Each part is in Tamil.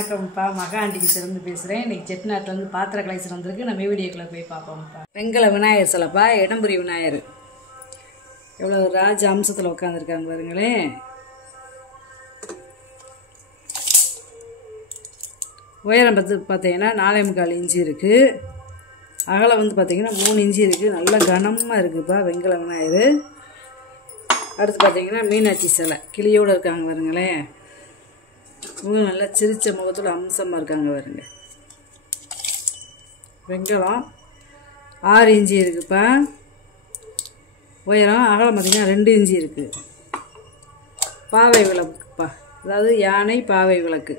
வணக்கம்ப்பா. மகா ஆண்டிக்கு சிறந்து பேசுகிறேன். இன்றைக்கி செட்டிநாட்டில் வந்து பாத்திர கலைசர் வந்திருக்கு. நம்ம வீடியோக்குள்ளே போய் பார்ப்போம்ப்பா. வெங்கல விநாயகர் சிலைப்பா, இடம்புரி விநாயகர். எவ்வளோ ராஜ அம்சத்தில் உட்காந்துருக்காங்க பாருங்களேன். உயரம் பார்த்தீங்கன்னா 4.25 இன்ச்சு இருக்குது. அகலம் வந்து பார்த்தீங்கன்னா 3 இன்ச்சு இருக்குது. நல்லா கனமாக இருக்குதுப்பா வெங்கல விநாயகர். அடுத்து பார்த்தீங்கன்னா மீனாட்சி சிலை கிளியோடு இருக்காங்க பாருங்களேன். இவங்க நல்லா சிரிச்ச முகத்தில் அம்சமாக இருக்காங்க பாருங்க. வெங்கலம் 6 இன்ச்சு இருக்குப்பா உயரம். அகலம் பார்த்தீங்கன்னா 2 இன்ச்சு இருக்குது. பாவை விளக்குப்பா, அதாவது யானை பாவை விளக்கு.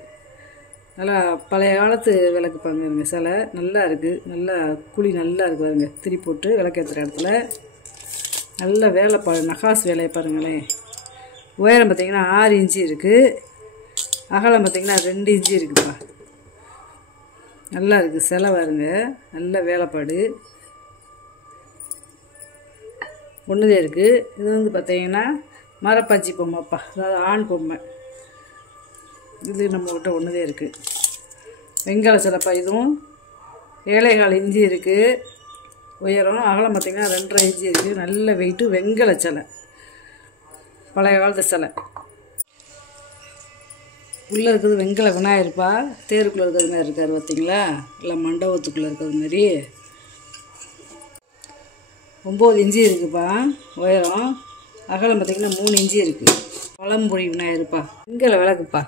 நல்லா பழைய காலத்து விளக்கு பாருங்க. சிலை நல்லா இருக்குது. நல்லா குழி நல்லா இருக்குது பாருங்க. திரி போட்டு விளக்கேற்றுற இடத்துல நல்ல வேலை நகாஸ் வேலையை பாருங்களேன். உயரம் பார்த்திங்கன்னா 6 இன்ச்சு இருக்குது. அகலம் பார்த்திங்கன்னா 2 இன்ச்சு இருக்குதுப்பா. நல்லா இருக்குது சிலை பாருங்க. நல்ல வேலைப்பாடு ஒன்றுதே இருக்குது. இது வந்து பார்த்திங்கன்னா மரப்பாச்சி பொம்மைப்பா, அதாவது ஆண் பொம்மை. இது நம்மக்கிட்ட ஒன்றுதே இருக்குது. வெங்கல சிலைப்பா. இதுவும் 7.25 இன்ச்சு இருக்குது உயரம். அகலம் பார்த்திங்கன்னா 2.5 இன்ச்சு இருக்குது. நல்ல வெயிட்டு வெங்கல சிலை, பழைய காலத்து சிலை. உள்ளே இருக்கிறது வெங்கல விநாயகர்ப்பா. தேருக்குள்ளே இருக்கிறது மாதிரி இருக்கார் பார்த்தீங்களா, இல்லை மண்டபத்துக்குள்ளே இருக்கிறது மாதிரி. 9 இன்ச்சு இருக்குதுப்பா உயரம். அகலம் பார்த்திங்கன்னா 3 இன்ச்சு இருக்குது. பழம்பொழி விநாயகர்ப்பா, வெங்கல விளக்குப்பா.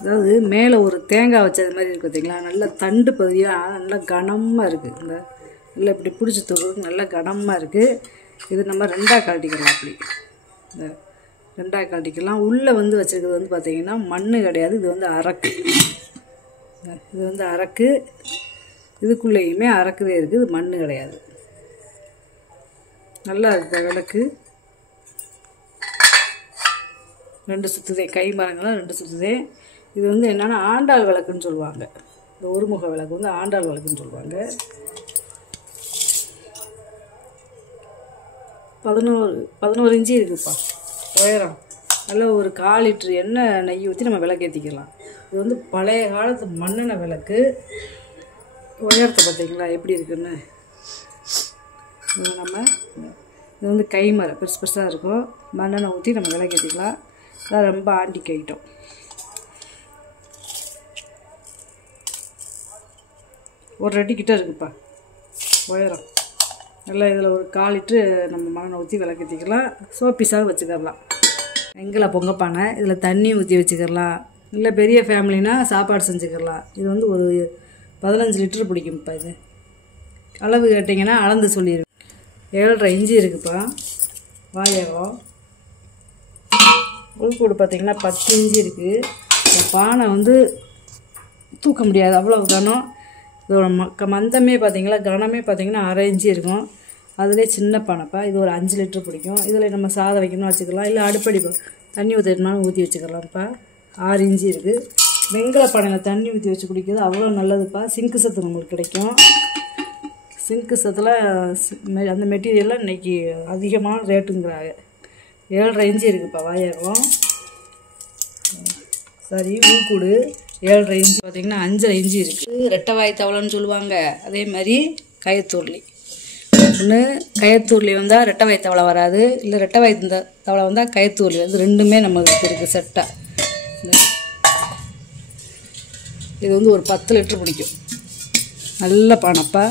அதாவது மேலே ஒரு தேங்காய் வச்சது மாதிரி இருக்குது பார்த்தீங்களா. நல்லா தண்டு பகுதியாக நல்லா கனமாக இருக்குது. இந்த நல்லா இப்படி பிடிச்சி தூக்குறதுக்கு நல்லா கனமாக இருக்குது. இது நம்ம 2ஆக கழட்டிக்கலாம். அப்படி இந்த 2ஆக கழட்டிக்கலாம். உள்ளே வந்து வச்சுருக்கிறது வந்து பார்த்திங்கன்னா மண் கிடையாது, இது வந்து அரக்கு. இது வந்து அரக்கு. இதுக்குள்ளேயுமே அரக்குதே இருக்குது, இது மண் கிடையாது. நல்லா இருக்குது விளக்கு. 2 சுற்றுதே, கை மரங்கள்லாம் 2 சுற்றுதே. இது வந்து என்னென்னா ஆண்டாள் விளக்குன்னு சொல்லுவாங்க. இந்த ஒருமுக விளக்கு வந்து ஆண்டாள் விளக்குன்னு சொல்லுவாங்க. 11 இன்ச்சு இருக்குதுப்பா உயரம். நல்லா ஒரு 1/4 லிட்டர் எண்ணெய் நெய் ஊற்றி நம்ம விளக்கேற்றிக்கலாம். இது வந்து பழைய காலத்து மண்ணெண்ணெய் விளக்கு. உயரத்தை பார்த்தீங்களா எப்படி இருக்குன்னு. இது வந்து கைமரம் பெருசு பெருசாக இருக்கும். மண்ணெண்ணெய் ஊற்றி நம்ம விளக்கேற்றிக்கலாம். அதான் ரொம்ப ஆண்டிக் ஐட்டம். ஒரு 2 கிட்ட இருக்குப்பா உயரம். நல்லா இதில் ஒரு 1/4 லிட்ரு நம்ம மண்ணெண்ணெய் ஊற்றி விளக்கேற்றிக்கலாம். சோப்பீஸாக வச்சுக்கலாம். வெங்கல பொங்கப்பானை, இதில் தண்ணி ஊற்றி வச்சுக்கலாம். இல்லை பெரிய ஃபேமிலினா சாப்பாடு செஞ்சுக்கலாம். இது வந்து ஒரு 15 லிட்டரு பிடிக்கும்ப்பா. இது அளவு கேட்டிங்கன்னா அளந்து சொல்லிடுவேன். 7.5 இன்ச்சு இருக்குப்பா வாயகம். உள்கூடு பார்த்திங்கன்னா 10 இன்ச்சு இருக்குது. இந்த பானை வந்து தூக்க முடியாது, அவ்வளோ கனம். இதோட மந்தமே பார்த்திங்களா, கனமே பார்த்திங்கன்னா 1/2 இன்ச்சு இருக்கும். அதிலே சின்ன பானைப்பா. இது ஒரு 5 லிட்டரு பிடிக்கும். இதில் நம்ம சாதம் வைக்கணும் வச்சுக்கலாம், இல்லை அடுப்படி தண்ணி ஊற்றினாலும் ஊற்றி வச்சுக்கலாம்ப்பா. 6 இன்ச்சு இருக்குது. வெங்கல பானையில் தண்ணி ஊற்றி வச்சு குடிக்கிறது அவ்வளோ நல்லதுப்பா. சிங்க்கு சத்து நம்மளுக்கு கிடைக்கும். சிங்க்கு சத்தில் அந்த மெட்டீரியலில் இன்றைக்கி அதிகமான ரேட்டுங்கிறாங்க. 7.5 இன்ச்சு இருக்குதுப்பா வாயகம். சரி, உள்கூடு 7.5 இன்ச்சு பார்த்திங்கன்னா 5.5 இன்ச்சு இருக்குது. ரெட்டைவாய் தவளைன்னு சொல்லுவாங்க. அதே மாதிரி கயத்தூர்லி. ஒன்று கயத்தூர்லி வந்தால் ரெட்டைவாய் தவளை வராது, இல்லை ரெட்டைவாய் தவளை வந்தால் கயத்தூர்லி வந்து 2மே நம்மளுக்கு இருக்குது செட்டாக. இது வந்து ஒரு 10 லிட்டரு பிடிக்கும். நல்ல பானைப்பா.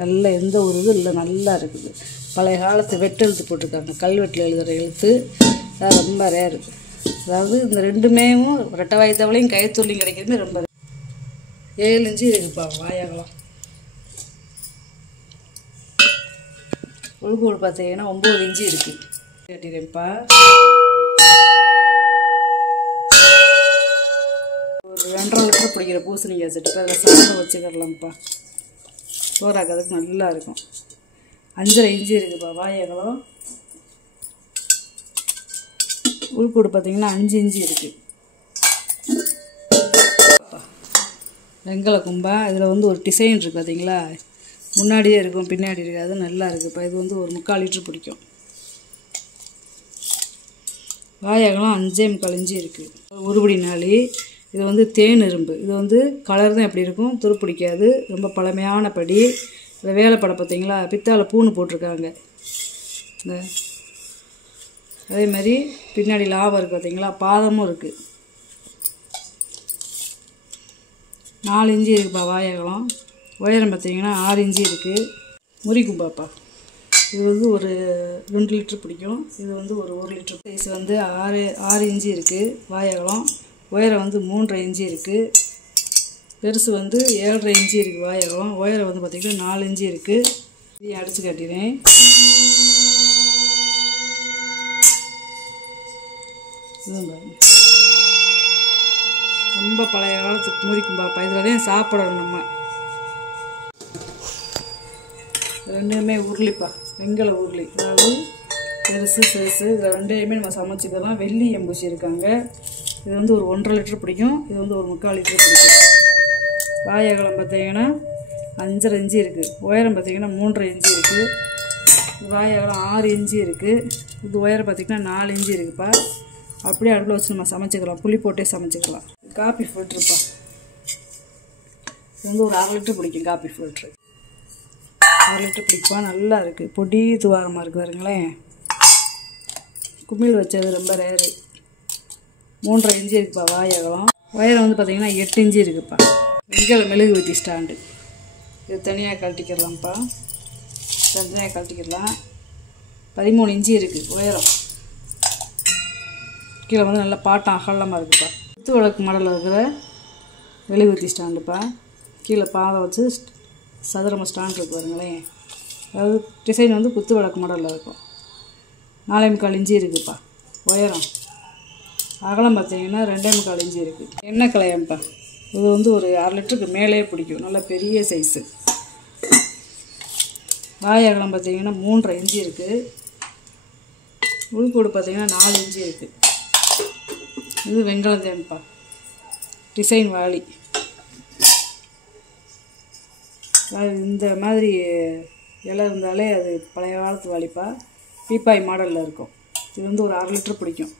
நல்ல எந்த ஒரு இது இல்லை, நல்லா இருக்குது. பழைய காலத்து வெட்டெழுத்து போட்டிருக்காங்க, கல்வெட்டில் எழுதுகிற எழுத்து. அது ரொம்ப ரேரு. அதாவது இந்த 2மே ரெட்டைவாய் தவளையும் கயத்தூர்லையும் கிடைக்கிறதுமே ரொம்ப 7 இன்ச்சு இருக்குப்பா வாயகலம். உள்கூடு பார்த்தீங்கன்னா 9 இன்ச்சு இருக்குது. கேட்டிருப்பா. ஒரு 2.5 லிட்டர் பிடிக்கிற பூசணிக்காய் செட்டு அதில் சாதம் வச்சுக்கலாம்ப்பா. சோறாக்கிறதுக்கு நல்லா இருக்கும். 5.5 இன்ச்சு இருக்குதுப்பா வாயகலம். உள்கூடு பார்த்திங்கன்னா 5 இன்ச்சு இருக்குது. வெங்கல கும்பா. இதில் வந்து ஒரு டிசைன் இருக்குது பார்த்தீங்களா, முன்னாடியே இருக்கும் பின்னாடி இருக்காது, நல்லா இருக்குதுப்பா. இது வந்து ஒரு 3/4 லிட்டரு பிடிக்கும். வாயகலம் 5.25 இன்ச்சு இருக்குது. உருப்படி நாளி இது வந்து தேன் இரும்பு. இது வந்து கலர் தான் எப்படி இருக்கும், துருப்பிடிக்காது. ரொம்ப பழமையான படி. இந்த வேலைப்படை பார்த்தீங்களா, பித்தாளை பூணு போட்டிருக்காங்க. இந்த அதே மாதிரி பின்னாடி லாபம் இருக்குது பார்த்தீங்களா, பாதமும் இருக்குது. 4 இன்ச்சு இருக்குப்பா வாயகலம். உயரம் பார்த்தீங்கன்னா 6 இன்ச்சு இருக்குது. முறிக்கும்பாப்பா. இது வந்து ஒரு 2 லிட்டர் பிடிக்கும். இது வந்து ஒரு 1 லிட்டர். சைஸ் வந்து 6 இன்ச்சு இருக்குது வாயகலம். உயரம் வந்து 3.5 இன்ச்சு இருக்குது. பெருசு வந்து 7.5 இன்ச்சு இருக்குது வாயகலம். உயரம் வந்து பார்த்திங்கன்னா 4 இன்ச்சு இருக்குது. இதையும் அடித்து காட்டினேன். இதுவும் பாருங்க, ரொம்ப பழைய காலத்துக்கு முறிக்கும் பாப்பா. இதில் தான் சாப்பிடணும் நம்ம. ரெண்டுமே உருளிப்பா, வெங்கல உருளி. அதாவது பெருசு பெருசு. இதில் ரெண்டையுமே நம்ம சமைச்சிக்கலாம். வெள்ளி எம்பூசி இருக்காங்க. இது வந்து ஒரு 1.5 லிட்டர் பிடிக்கும். இது வந்து ஒரு 3/4 லிட்டர் பிடிக்கும். வாயகலம் பார்த்தீங்கன்னா 5.5 இன்ச்சு இருக்குது. உயரம் பார்த்தீங்கன்னா 3.5 இன்ச்சு இருக்குது. இது வாயகலம் 6 இன்ச்சு இருக்குது. இது உயரம் பார்த்திங்கன்னா 4 இன்ச்சு இருக்குப்பா. அப்படியே அடுப்பில் வச்சு நம்ம சமைச்சிக்கலாம். புளி போட்டே சமைச்சிக்கலாம். காப்பி ஃபில்ட்ருப்பா. இது வந்து ஒரு 1/2 லிட்டர் பிடிக்கும். காப்பி ஃபில்ட்ரு 1/2 லிட்டர் பிடிப்பா. நல்லா இருக்குது. பொடி துவாரமாக இருக்குது பாருங்களேன். குமிழ் வச்சது ரொம்ப ரேரு. 3.5 இன்ச்சு இருக்குப்பா வாயகலம். உயரம் வந்து பார்த்திங்கன்னா 8 இன்ச்சு இருக்குப்பா. வெங்கல மெழுகு ஊற்றி ஸ்டாண்டு. இது தனியாக கழட்டிக்கிறலாம்ப்பா. தனியாக கழட்டிக்கலாம். 13 இன்ச்சு இருக்குது உயரம். கீழே வந்து நல்லா பாட்டம் அகலமாக இருக்குப்பா. குத்து விளக்கு மாடலில் இருக்கிற மெழுகுவர்த்தி ஸ்டாண்டுப்பா. கீழே பாதை வச்சு சதுரமாக ஸ்டாண்ட் இருக்கு பாருங்களேன். அதாவது டிசைன் வந்து குத்து விளக்கு மாடலில் இருக்கும். 4.25 இன்ச்சு இருக்குப்பா உயரம். அகலம் பார்த்தீங்கன்னா 2.25 இன்ச்சு இருக்குது. எண்ணெய் கலையம்ப்பா. இது வந்து ஒரு 1/2 லிட்டருக்கு மேலே பிடிக்கும். நல்ல பெரிய சைஸு. வாய் அகலம் பார்த்தீங்கன்னா 3.5 இன்ச்சு இருக்குது. உள்கூடு பார்த்தீங்கன்னா 4 இன்ச்சு இருக்குது. இது வெங்கலம் தேன்ப்பா. டிசைன் வாளி. இந்த மாதிரி இலை இருந்தாலே அது பழைய காலத்து வாளிப்பா. பீப்பாய் மாடலில் இருக்கும். இது வந்து ஒரு 1/2 லிட்டர் பிடிக்கும்.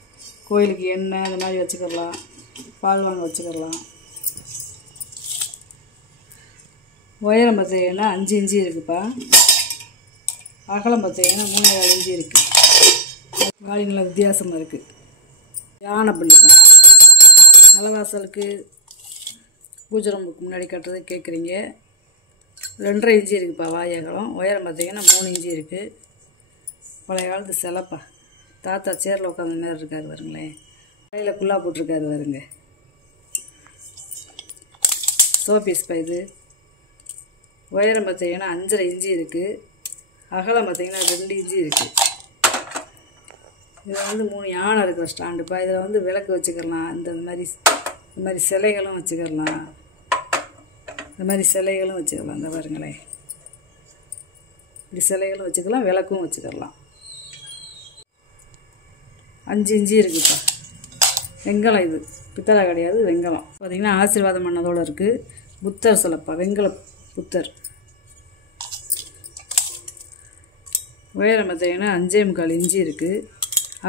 கோயிலுக்கு எண்ணெய் இந்த மாதிரி வச்சுக்கலாம். பால் வாங்க வச்சுக்கலாம். உயரம் பார்த்தீங்கன்னா 5 இன்ச்சு இருக்குப்பா. அகலம் பார்த்தீங்கன்னா 3.5 இன்ச்சு இருக்குது. வாளி நல்லா வித்தியாசமாக இருக்குது. யானை பில்லுப்பா. நிலவாசலுக்கு பூஜை ரூமுக்கு முன்னாடி கட்டுறது கேட்குறீங்க. 2.5 இன்ச்சு இருக்குப்பா வாயகலம். உயரம் பார்த்தீங்கன்னா 3 இன்ச்சு இருக்குது. பழைய காலத்து சிலைப்பா. தாத்தா சேரில் உட்காந்த மாதிரி இருக்காரு பாருங்களேன். கையில் குள்ளா போட்டிருக்காரு பாருங்க. சோபீஸ்ப்பா இது. உயரம் பார்த்தீங்கன்னா 5.5 இன்ச்சு இருக்குது. அகலம் பார்த்தீங்கன்னா 2 இன்ச்சு இருக்குது. இதில் வந்து 3 யானை இருக்கிற ஸ்டாண்டுப்பா. இதில் வந்து விளக்கு வச்சுக்கலாம். இந்த மாதிரி சிலைகளும் வச்சுக்கலாம். இந்த மாதிரி சிலைகளும் வச்சுக்கலாம். இந்த பாருங்களேன், இப்படி சிலைகளும் வச்சுக்கலாம், விளக்கும் வச்சுக்கலாம். 5 இன்ச்சு இருக்குப்பா. வெங்கலம் இது பித்தளை கிடையாது, வெங்கலம். பார்த்திங்கன்னா ஆசீர்வாதம் பண்ணதோடு இருக்குது. புத்தர் சிலைப்பா, வெங்கல புத்தர். உயரம் பார்த்தீங்கன்னா 5.25 இன்ச்சு இருக்குது.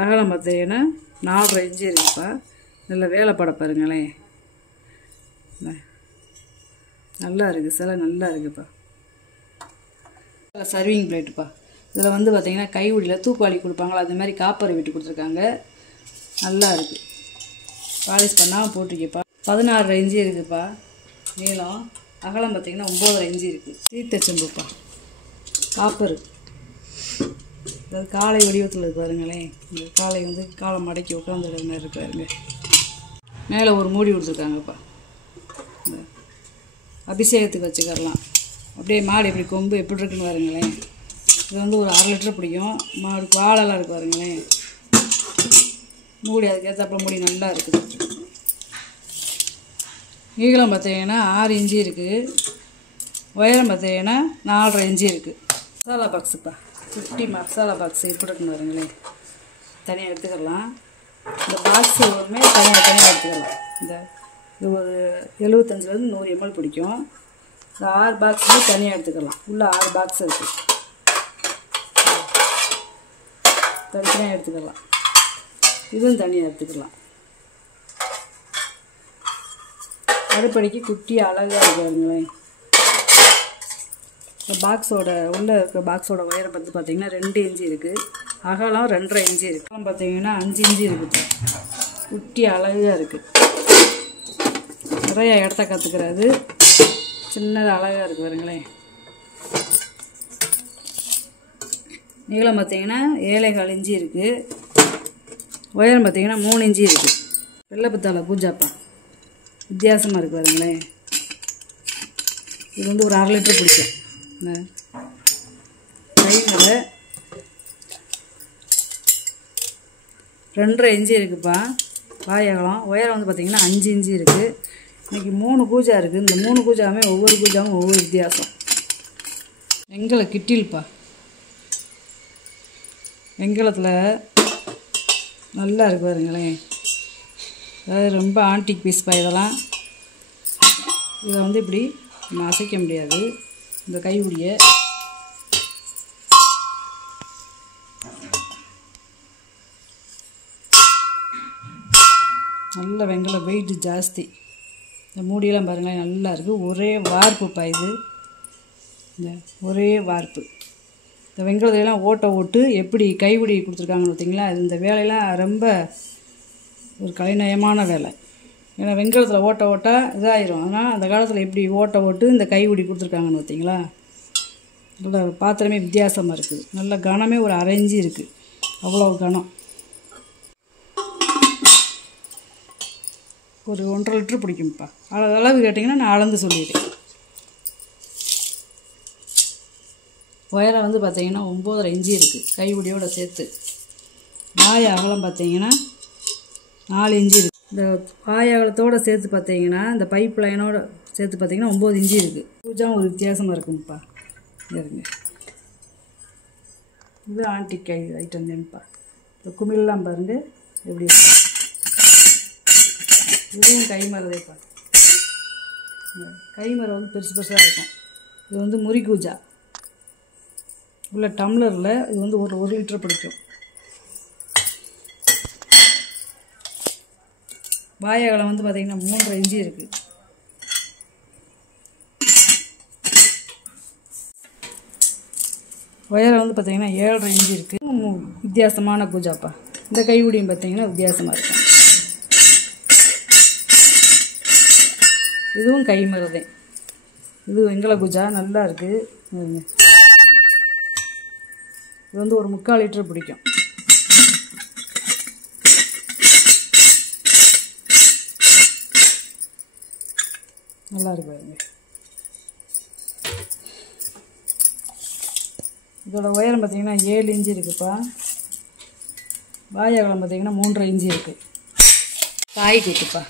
அகலம் பார்த்தீங்கன்னா 4.5 இன்ச்சு இருக்குப்பா. நல்ல வேலைப்பட பாருங்களேன். நல்லா இருக்குது சிலை, நல்லா இருக்குப்பா. சர்விங் பிளேட்டுப்பா. இதில் வந்து பார்த்திங்கன்னா கைவிடியில் தூக்குவாளி கொடுப்பாங்களா, அது மாதிரி காப்பரை விட்டு கொடுத்துருக்காங்க. நல்லா இருக்குது. பாலிஷ் பண்ணால் போட்டிருக்கேப்பா. 16.5 இன்ச்சு இருக்குதுப்பா நீளம். அகலம் பார்த்திங்கன்னா 9.5 இன்ச்சு இருக்குது. தீர்த்தச்செம்புப்பா. காப்பரு. அதாவது காலை வடிவத்தில் இருக்கு பாருங்களேன். இந்த காலை வந்து காலை மடக்கி உட்காந்துருக்கிற மாதிரி இருக்காருங்க. மேலே ஒரு மூடி கொடுத்துருக்காங்கப்பா. இந்த அபிஷேகத்துக்கு வச்சுக்கலாம். அப்படியே மாடு எப்படி கொம்பு எப்படி இருக்குன்னு பாருங்களேன். இது வந்து ஒரு 1/2 லிட்டர் பிடிக்கும். மாடுக்கு வாழெல்லாம் இருக்குது பாருங்களேன். மூடி அதுக்கேற்றப்ப மூடி நல்லா இருக்குது. நீளம் பார்த்தீங்கன்னா 6 இன்ச்சு இருக்குது. உயரம் பார்த்தீங்கன்னா 4.5 இன்ச்சு இருக்குது. மசாலா பாக்ஸுப்பா. 50 மசாலா பாக்ஸ் எப்படி இருக்குன்னு பாருங்களேன். தனியாக எடுத்துக்கலாம். இந்த பாக்ஸு ஒன்றுமே தனியாக எடுத்துக்கலாம். இது ஒரு 75லேருந்து 100 ml பிடிக்கும். இந்த 6 பாக்ஸுமே தனியாக எடுத்துக்கலாம். உள்ளே 6 பாக்ஸ் இருக்குது. தனியாக எடுத்துக்கலாம். இதுவும் தனியாக எடுத்துக்கலாம். அடுப்படிக்கு குட்டி அழகாக இருக்குங்களேன். இந்த பாக்ஸோட உள்ளே இருக்க பாக்ஸோட உயரம் வந்து பார்த்திங்கன்னா 2 இன்ச்சு இருக்குது, அகலம் 2.5 இன்ச்சு இருக்குது, பார்த்திங்கன்னா 5 இன்ச்சு இருக்குது. குட்டி அழகாக இருக்குது, நிறைய இடத்த கற்றுக்கிறாது, சின்னதாக அழகாக இருக்குது பாருங்களேன். நீளம் பார்த்திங்கன்னா 7.25 இன்ச்சு இருக்குது, உயரம் பார்த்திங்கன்னா 3 இன்ச்சு இருக்குது. வெள்ளை பித்தாளை பூஜாப்பா வித்தியாசமாக இருக்குது பாருங்களேன். இது வந்து ஒரு 1/2 லிட்டர் பிடிக்கும். கைங்களை 2.5 இன்ச்சு இருக்குப்பா வாய் அகலம். உயரம் வந்து பார்த்திங்கன்னா 5 இன்ச்சு இருக்குது. இன்றைக்கி 3 பூஜா இருக்குது. இந்த 3 பூஜாவுமே ஒவ்வொரு பூஜாவும் ஒவ்வொரு வித்தியாசம். வெங்கல கிட்டில்ப்பா, வெங்கலத்தில் நல்லா இருக்குது பாருங்களேன். அதாவது ரொம்ப ஆன்டிக் பீஸ்ப்பா இதெல்லாம். இதை வந்து இப்படி நம்ம அசைக்க முடியாது. இந்த கைப்பிடியை நல்ல வெங்கலம், வெயிட் ஜாஸ்தி. இந்த மூடியெல்லாம் பாருங்களேன் நல்லா இருக்குது. ஒரே வார்ப்புப்பா இது, இந்த ஒரே வார்ப்பு. இந்த வெங்கலத்துலாம் ஓட்டு எப்படி கைப்பிடி கொடுத்துருக்காங்கன்னு பார்த்தீங்களா. இந்த வேலையெல்லாம் ரொம்ப ஒரு கலைநயமான வேலை. ஏன்னா வெங்கலத்தில் ஓட்டா இதாகிடும். ஆனால் அந்த காலத்தில் எப்படி ஓட்டு இந்த கைப்பிடி கொடுத்துருக்காங்கன்னு பார்த்தீங்களா. நல்ல பாத்திரமே வித்தியாசமாக இருக்குது. நல்ல கனமே ஒரு 1/2 இன்ச்சு இருக்குது, அவ்வளோ கனம். ஒரு 1.5 லிட்டர் பிடிக்கும்ப்பா. அளவு கேட்டிங்கன்னா நான் அளந்து சொல்லிடுறேன். உயரம் வந்து பார்த்திங்கன்னா 9.5 இன்ச்சு இருக்குது கைப்பிடியோடு சேர்த்து. வாய் அகலம் பார்த்திங்கன்னா 4 இன்ச்சு இருக்குது. இந்த வாய் அகலத்தோடு சேர்த்து பார்த்திங்கன்னா இந்த பைப் லைனோடு சேர்த்து பார்த்திங்கன்னா 9 இன்ச்சு இருக்குது. பூஜாவும் ஒரு வித்தியாசமாக இருக்கும்ப்பா. இருங்க, இது ஆன்டிக் ஐட்டம் தான்ப்பா. இந்த குமிழெலாம் பாருங்க எப்படி இருக்கு. இதுவும் கைமரதேப்பா. கைமரம் வந்து பெருசாக இருக்கும். இது வந்து முறி பூஜா உள்ள டம்ளரில். இது வந்து ஒரு 1 லிட்டர் பிடிக்கும். வாயகலம் வந்து பார்த்திங்கன்னா 3.5 இன்ச்சு இருக்குது. உயரம் வந்து பார்த்திங்கன்னா 7.5 இன்ச்சு இருக்குது. வித்தியாசமான பூஜாப்பா. இந்த கைப்பிடியும் பார்த்திங்கன்னா வித்தியாசமாக இருக்கும். இதுவும் கைமரதே. இது வெங்கல பூஜா நல்லா இருக்குது. இது வந்து ஒரு 3/4 லிட்டர் பிடிக்கும். நல்லா இருக்கு பாருங்க. இதோட உயரம் பார்த்திங்கன்னா 7 இன்ச்சு இருக்குப்பா. வாய் அகலம் பார்த்திங்கன்னா 3.5 இன்ச்சு இருக்குது. காய் கொத்துப்பா.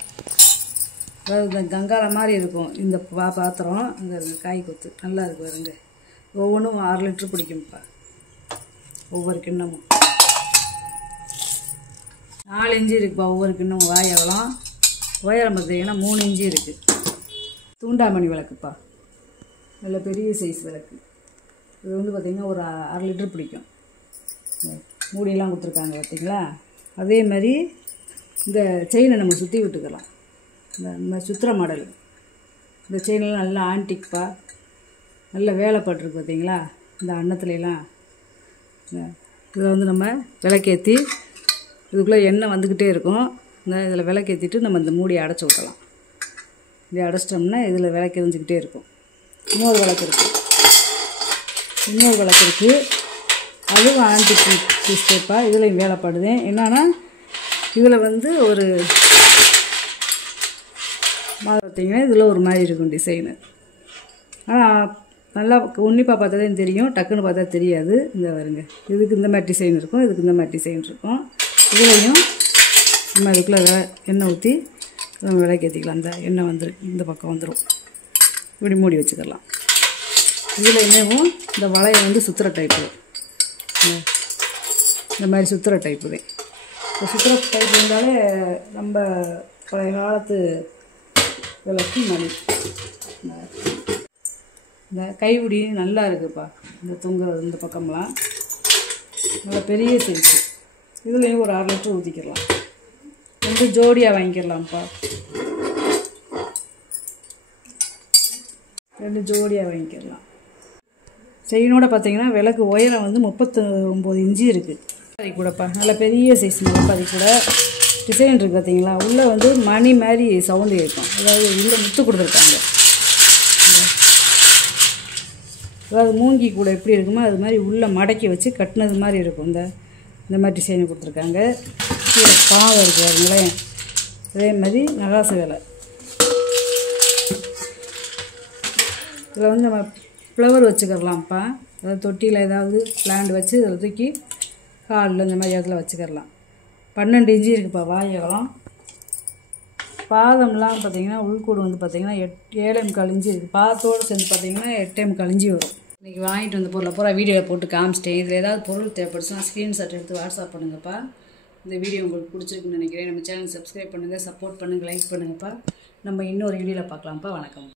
அதாவது இந்த கங்கார மாதிரி இருக்கும் இந்த பாத்திரம். இந்த காய் கொத்து நல்லா இருக்கு பாருங்க. ஒவ்வொன்றும் 6 லிட்டர் பிடிக்கும்ப்பா. ஒவ்வொரு கிண்ணமும் 4 இன்ச்சு இருக்குப்பா. ஒவ்வொரு கிண்ணமும் வாய் அகலம். உயரம் பார்த்திங்கன்னா 3 இன்ச்சு இருக்குது. தூண்டாமணி விளக்குப்பா, நல்ல பெரிய சைஸ் விளக்கு. இது வந்து பார்த்திங்கன்னா ஒரு 1/2 லிட்டர் பிடிக்கும். மூடியெல்லாம் கொடுத்துருக்காங்க பார்த்திங்களா. அதே மாதிரி இந்த செயினை நம்ம சுற்றி விட்டுக்கலாம். இந்த சுற்றுற மாடல். இந்த செயினெலாம் நல்லா ஆன்டிக்ப்பா, நல்ல வேலைப்பட்டிருக்கு பார்த்திங்களா. இந்த அன்னத்துலாம் இதில் வந்து நம்ம விளக்கேற்றி இதுக்குள்ளே எண்ணெய் வந்துக்கிட்டே இருக்கும். இந்த இதில் விளக்கேற்றிட்டு நம்ம இந்த மூடியை அடைச்சி விட்டலாம். இதை அடைச்சிட்டோம்னா இதில் விளக்கு எரிஞ்சிக்கிட்டே இருக்கும். இன்னொரு விளக்கு இருக்குது. அதுவும் ஆன்டிக் பீஸ்டேப்பா. இதுலையும் வேலைப்படுது. என்னன்னா இதில் வந்து ஒரு பார்த்திங்கன்னா இதில் ஒரு மாதிரி இருக்கும் டிசைனு. ஆனால் நல்லா உன்னிப்பாக பார்த்தா தான் தெரியும், டக்குன்னு பார்த்தா தெரியாது. இந்த வருங்க, இதுக்கு இந்த மாதிரி டிசைன் இருக்கும், இதுக்கு இந்த மாதிரி டிசைன் இருக்கும். இதுலேயும் நம்ம இதுக்குள்ளே எண்ணெய் ஊற்றி நம்ம விளக்கேற்றிக்கலாம். அந்த எண்ணெய் இந்த பக்கம் வந்துடும். இப்படி மூடி வச்சுக்கலாம். இதில் என்னவும் இந்த வளையை வந்து சுற்றுற டைப்பு, இந்த மாதிரி சுற்றுற டைப்பு தான். இந்த சுற்றுற டைப் இருந்தாலே நம்ம பழைய காலத்து விளக்கு மணி. இந்த கைப்பிடி நல்லா இருக்குதுப்பா. இந்த இந்த பக்கம்லாம் நல்ல பெரிய சைஸு. இதுலேயும் ஒரு 1/2 லிட்டர் ஊற்றிக்கலாம். 2 ஜோடியாக வாங்கிக்கலாம்ப்பா. 2 ஜோடியாக வாங்கிக்கலாம். செயினோட பார்த்தீங்கன்னா விளக்கு உயரம் வந்து 39 இன்ச்சு இருக்குது. அது கூடப்பா நல்ல பெரிய சைஸ் முளைப்பாதி கூட டிசைன் இருக்குது பார்த்தீங்களா. உள்ளே வந்து மணி மாதிரி சவுண்டு கேட்கும். அதாவது உள்ளே முத்து கொடுத்துருக்காங்க. அதாவது மூங்கி கூட எப்படி இருக்குமோ அது மாதிரி உள்ளே மடக்கி வச்சு கட்டினது மாதிரி இருக்கும். இந்த மாதிரி டிசைன் கொடுத்துருக்காங்க. கீழே பாவை இருக்காருங்களேன். அதே மாதிரி நகாசு வேலை. இதில் வந்து நம்ம ஃப்ளவர் வச்சுக்கிறலாம்ப்பா. அதாவது தொட்டியில் ஏதாவது பிளான்ட் வச்சு இதில் தூக்கி காலில் இந்த மாதிரி இடத்துல வச்சுக்கிறலாம். 12 இன்ச்சு இருக்குப்பா வாயகம். பாதம்லாம் பார்த்திங்கன்னா உள்கூடு வந்து பார்த்திங்கன்னா 7.25 இன்ச்சு இருக்குது. பாதத்தோடு சேர்ந்து பார்த்திங்கன்னா 8.25 இன்ச்சு வரும். இன்றைக்கி வாங்கிட்டு வந்த பொருளை பூரா வீடியோவில் போட்டு காமிச்சிட்டேன். இதில் ஏதாவது பொருள் தேவைப்படுச்சுன்னா ஸ்க்ரீன்ஷாட் எடுத்து வாட்ஸ்அப் பண்ணுங்கப்பா. இந்த வீடியோ உங்களுக்கு பிடிச்சிருக்குன்னு நினைக்கிறேன். நம்ம சேனல் சப்ஸ்கிரைப் பண்ணுங்கள், சப்போர்ட் பண்ணுங்கள், லைக் பண்ணுங்கப்பா. நம்ம இன்னொரு வீடியோவில் பார்க்கலாம்ப்பா. வணக்கம்.